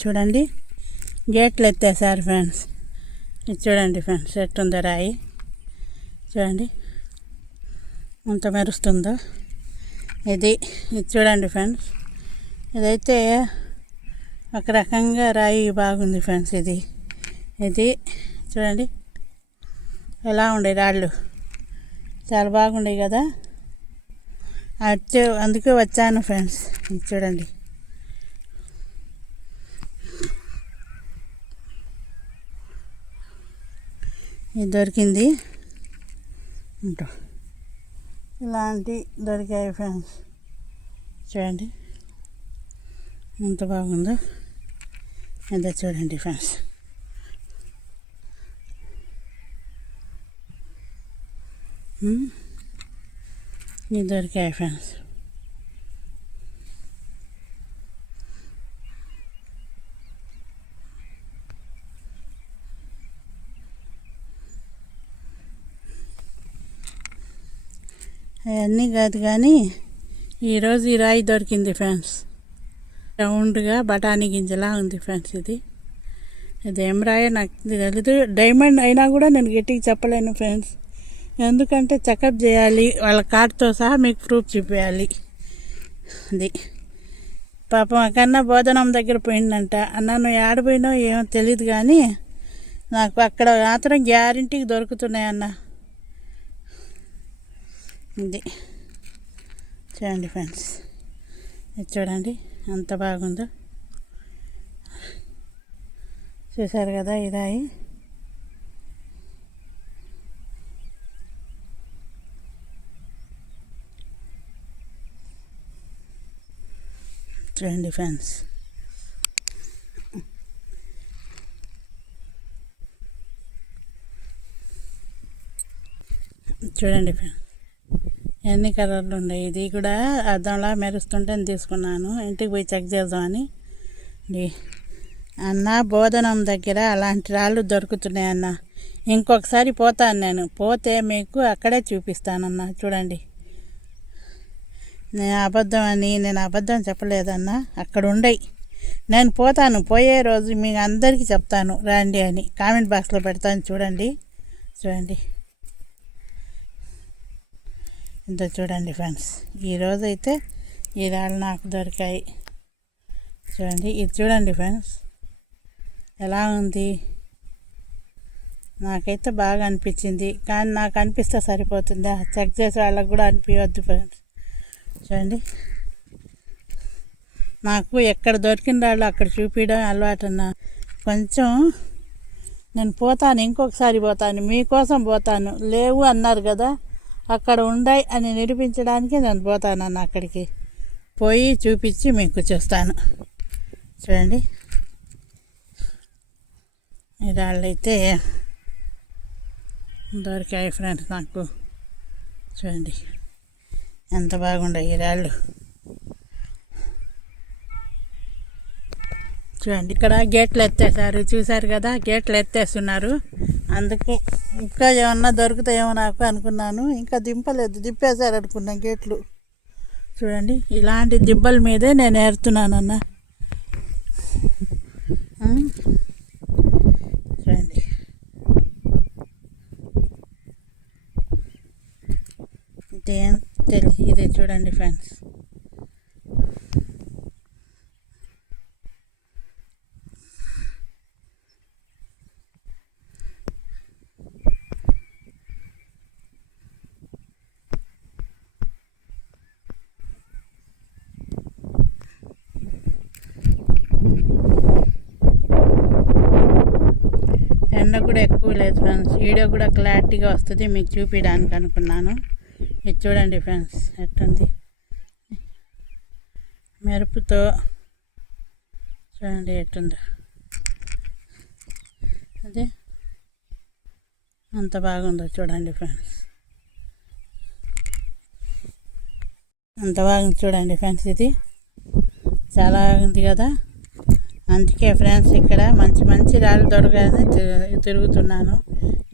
చూడండి, గేట్లు ఎత్తేసారు ఫ్రెండ్స్. ఇది చూడండి ఫ్రెండ్స్, ఎట్టుందో రాయి చూడండి ఎంత మెరుస్తుందో. ఇది చూడండి ఫ్రెండ్స్, ఇదైతే ఒక రకంగా రాయి బాగుంది ఫ్రెండ్స్. ఇది చూడండి ఎలా ఉండే రాళ్ళు, చాలా బాగుండే కదా. అందుకే వచ్చాను ఫ్రెండ్స్. ఇది చూడండి, ఇది దొరికింది ఉంటా, ఇలాంటి దొరికాయి ఫ్రెండ్స్. చూడండి ఎంత బాగుందో. అదే చూడండి ఫ్రెండ్స్, ఇది దొరికాయి ఫ్రెండ్స్. అవన్నీ కాదు కానీ ఈరోజు ఈ రాయి దొరికింది ఫ్రెండ్స్. రౌండ్గా బఠానీ గింజలా ఉంది ఫ్రెండ్స్. ఇది ఏం రాయో నాకు తెలీదు. డైమండ్ అయినా కూడా నేను గట్టిగా చెప్పలేను ఫ్రెండ్స్, ఎందుకంటే చెకప్ చేయాలి, వాళ్ళ కార్డుతో సహా మీకు ప్రూఫ్ చూపించాలి. అది పాపం అక్కడన్నా బోధనం దగ్గర పోయిందంట. అన్న నువ్వు ఆడిపోయినావు ఏమో తెలియదు కానీ నాకు అక్కడ మాత్రం గ్యారెంటీకి దొరుకుతున్నాయన్న. ఇది చూడండి ఫ్రెండ్స్, ఇది చూడండి ఎంత బాగుందో. చూసారు కదా ఈ రాయి. చూడండి ఫ్రెండ్స్, చూడండి ఫ్రెండ్స్ ఎన్ని కలర్లు ఉన్నాయి. ఇది కూడా అద్దంలా మెరుస్తుంటే తీసుకున్నాను, ఇంటికి పోయి చెక్ చేద్దామని. అన్న బోధనం దగ్గర అలాంటి రాళ్ళు దొరుకుతున్నాయన్న. ఇంకొకసారి పోతాను, నేను పోతే మీకు అక్కడే చూపిస్తానన్న. చూడండి, నేను అబద్ధం చెప్పలేదన్నా, అక్కడ ఉండయి. నేను పోతాను, పోయే రోజు మీకు అందరికీ చెప్తాను రండి అని కామెంట్ బాక్స్లో పెడతాను. చూడండి ఇంత చూడండి ఫ్రెండ్స్, ఈరోజు అయితే ఈ రాళ్ళు నాకు దొరికాయి. చూడండి, ఇది చూడండి ఫ్రెండ్స్ ఎలా ఉంది. నాకైతే బాగా అనిపించింది, కానీ నాకు అనిపిస్తే సరిపోతుందా, చెక్ చేసే వాళ్ళకి కూడా అనిపించవద్దు ఫ్రెండ్స్. చూడండి, నాకు ఎక్కడ దొరికిన రాళ్ళు అక్కడ చూపించడం అలవాటన్నా. కొంచెం నేను పోతాను, ఇంకొకసారి పోతాను, మీకోసం పోతాను. లేవు అన్నారు కదా, అక్కడ ఉన్నాయి అని నిరూపించడానికి నేను పోతానన్న. అక్కడికి పోయి చూపించి మీకు చూస్తాను. చూడండి, ఈ రాళ్ళు అయితే దొరికాయి ఫ్రెండ్స్ నాకు. చూడండి ఎంత బాగుంటాయి ఈ రాళ్ళు. చూడండి, ఇక్కడ గేట్లు ఎత్తేసారు, చూసారు కదా, గేట్లు ఎత్తేస్తున్నారు. అందుకే ఇంకా ఏమన్నా దొరుకుతాయేమో నాకు అనుకున్నాను, ఇంకా దింపేశారు అనుకున్నా గేట్లు. చూడండి, ఇలాంటి దిబ్బల మీదే నేను ఏరుతున్నానన్న. చూడండి, ఇదేం తెలియదు. ఇది చూడండి ఫ్రెండ్స్, ఎండ కూడా ఎక్కువ లేదు ఫ్రెండ్స్, వీడియో కూడా క్లారిటీగా వస్తుంది మీకు చూపించడానికి అనుకున్నాను. ఇది చూడండి ఫ్రెండ్స్ ఎట్టుంది మెరుపుతో. చూడండి ఎట్టుందో, అదే అంత బాగుందో చూడండి ఫ్రెండ్స్, అంత బాగుంది చూడండి ఫ్రెండ్స్. ఇది చాలా బాగుంది కదా. అందుకే ఫ్రెండ్స్ ఇక్కడ మంచి రాళ్ళు దొరకని తిరుగుతున్నాను.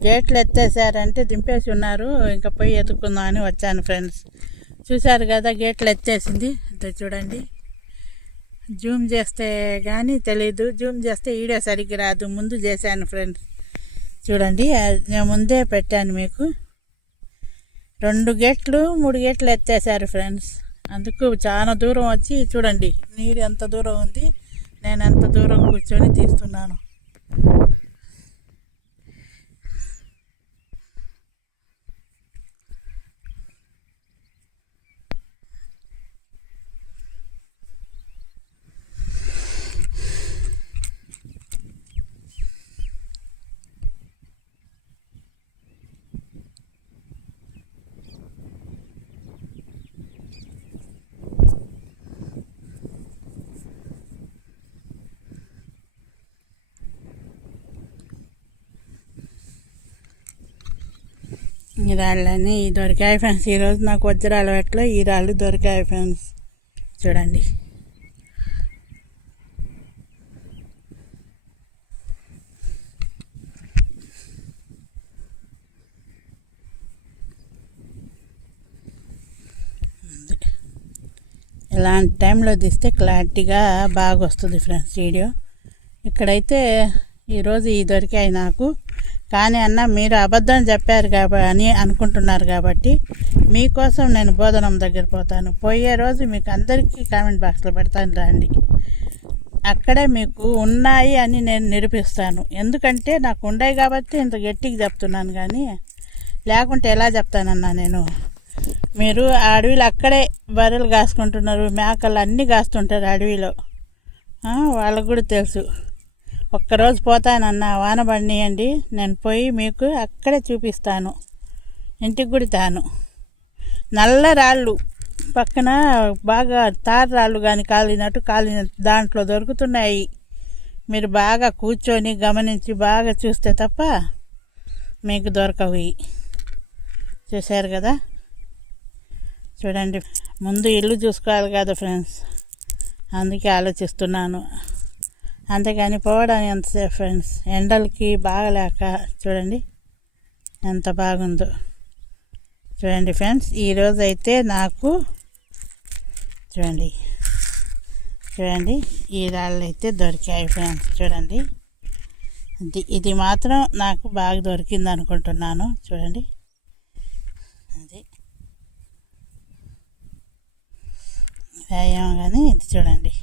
గేట్లు ఎత్తేసారంటే దింపేసి ఉన్నారు, ఇంకా పోయి ఎత్తుకుందాం అని వచ్చాను ఫ్రెండ్స్. చూశారు కదా, గేట్లు ఎత్తేసింది. చూడండి జూమ్ చేస్తే కానీ తెలీదు, జూమ్ చేస్తే వీడియో సరిగ్గా రాదు. ముందు చేశాను ఫ్రెండ్స్, చూడండి నేను ముందే పెట్టాను మీకు. 2 గేట్లు 3 గేట్లు ఎత్తేసారు ఫ్రెండ్స్. అందుకు చాలా దూరం వచ్చి చూడండి నీరు ఎంత దూరం ఉంది, నేను ఎంత దూరం కూర్చొని తీస్తున్నాను. ఈ రాళ్ళన్నీ దొరికాయి ఫ్రెండ్స్. ఈరోజు నాకు వజ్రాల వేటలో ఈ రాళ్ళు దొరికాయి ఫ్రెండ్స్, చూడండి. ఇలాంటి టైంలో తీస్తే క్లారిటీగా బాగా వస్తుంది ఫ్రెండ్స్ వీడియో. ఇక్కడైతే ఈరోజు ఈ దొరికాయి నాకు. కానీ అన్న మీరు అబద్ధం చెప్పారు అని అనుకుంటున్నారు కాబట్టి మీకోసం నేను బోధనం దగ్గర పోతాను. పోయే రోజు మీకు అందరికీ కామెంట్ బాక్స్లో పెడతాను, రండి. అక్కడే మీకు ఉన్నాయి అని నేను నిరూపిస్తాను. ఎందుకంటే నాకు ఉన్నాయి కాబట్టి ఇంత గట్టిగా చెప్తున్నాను, కానీ లేకుంటే ఎలా చెప్తానన్నా నేను. మీరు ఆ అడవిలో అక్కడే బర్రెలు కాసుకుంటున్నారు, మేకలు అన్నీ కాస్తుంటారు అడవిలో, వాళ్ళకు కూడా తెలుసు. ఒక్కరోజు పోతానన్నా వాన పడినాయండి, నేను పోయి మీకు అక్కడే చూపిస్తాను. ఇంటికి కూడా తాను నల్ల రాళ్ళు పక్కన బాగా తారు రాళ్ళు కానీ కాలిన దాంట్లో దొరుకుతున్నాయి. మీరు బాగా కూర్చొని గమనించి బాగా చూస్తే తప్ప మీకు దొరకవు. చూశారు కదా, చూడండి. ముందు ఇల్లు చూసుకోవాలి కదా ఫ్రెండ్స్, అందుకే ఆలోచిస్తున్నాను. అంతేగాని పోవడానికి ఎంతసేపు ఫ్రెండ్స్, ఎండలకి బాగలేక చూడండి ఎంత బాగుందో. చూడండి ఫ్రెండ్స్, ఈరోజు అయితే నాకు చూడండి ఈ రాళ్ళు అయితే దొరికాయి ఫ్రెండ్స్. చూడండి, ఇది మాత్రం నాకు బాగా దొరికింది అనుకుంటున్నాను. చూడండి, అది వ్యాయామం కానీ ఇది చూడండి,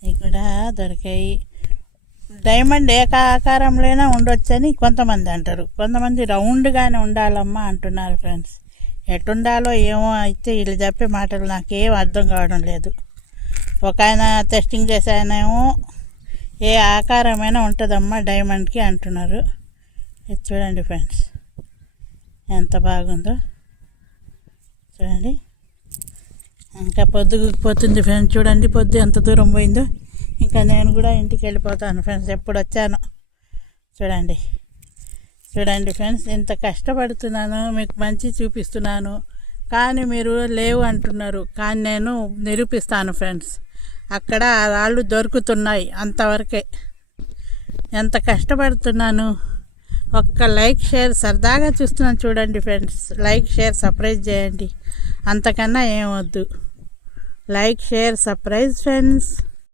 ఇవి కూడా దొరికాయి. డైమండ్ ఆకారంలోనే ఉండొచ్చని కొంతమంది అంటారు, కొంతమంది రౌండ్గానే ఉండాలమ్మా అంటున్నారు ఫ్రెండ్స్. ఎటుండాలో ఏమో, అయితే వీళ్ళు చెప్పే మాటలు నాకేం అర్థం కావడం లేదు. ఒక ఆయన టెస్టింగ్ చేసే ఆయనేమో ఏ ఆకారమైనా ఉంటుందమ్మా డైమండ్కి అంటున్నారు. ఇది చూడండి ఫ్రెండ్స్ ఎంత బాగుందో. చూడండి, ఇంకా పొద్దుపోతుంది ఫ్రెండ్స్. చూడండి పొద్దు ఎంత దూరం పోయిందో. ఇంకా నేను కూడా ఇంటికి వెళ్ళిపోతాను ఫ్రెండ్స్, ఎప్పుడు వచ్చాను. చూడండి ఫ్రెండ్స్, ఇంత కష్టపడుతున్నాను, మీకు మంచి చూపిస్తున్నాను, కానీ మీరు లేవు అంటున్నారు. కానీ నేను నిరూపిస్తాను ఫ్రెండ్స్, అక్కడ రాళ్ళు దొరుకుతున్నాయి, అంతవరకే. ఎంత కష్టపడుతున్నాను. ఒక్క లైక్ షేర్ సరదాగా చూస్తున్నాను చూడండి ఫ్రెండ్స్. లైక్ షేర్ సబ్స్క్రైబ్ చేయండి, అంతకన్నా ఏమొద్దు. Like share subscribe friends.